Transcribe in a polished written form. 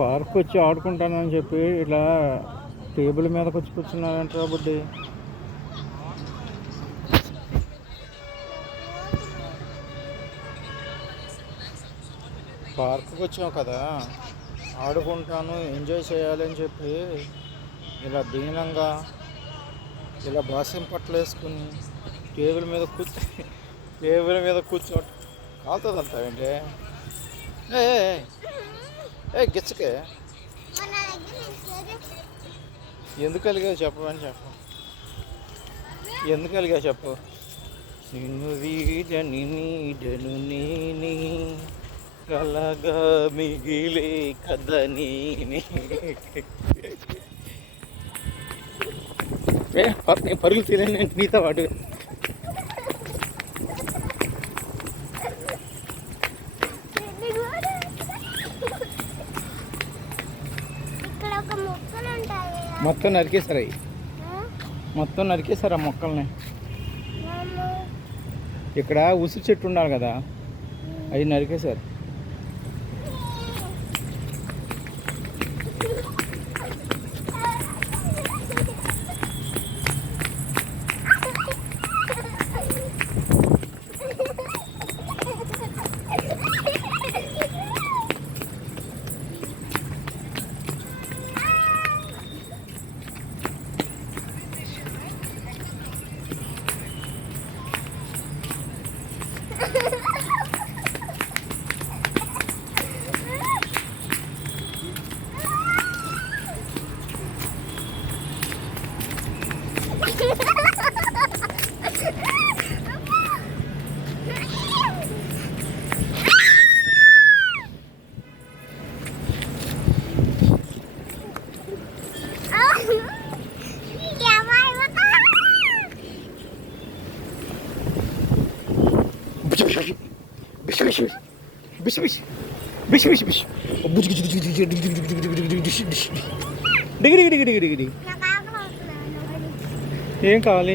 Park వచ్చి ఆడుకుంటానని చెప్పి ఇట్లా టేబుల్ మీదకి వచ్చి కూర్చున్నారంటారా బుడ్డి? పార్క్కి వచ్చావు కదా, ఆడుకుంటాను ఎంజాయ్ చేయాలి అని చెప్పి ఇలా దీనంగా ఇలా బాసిం పట్లు వేసుకుని టేబుల్ మీద కూర్చోట కాలుతుంది అంటావేంటి? ఏ ఏ గిచ్చకే ఎందుకు కలిగా చెప్పమని చెప్పు, ఎందుకు కలిగా చెప్పు. నిన్ను వీడని నీడను నేనే కలగా మిగిలే కథ నేనే. పరుగులు తీయలేని నీతో పాటు మొత్తం నరికేశారు, అవి మొత్తం నరికేశారు ఆ మొక్కల్ని. ఇక్కడ ఉసిరి చెట్టు ఉండాలి కదా, అవి నరికేశారు. ఏం కావాలి?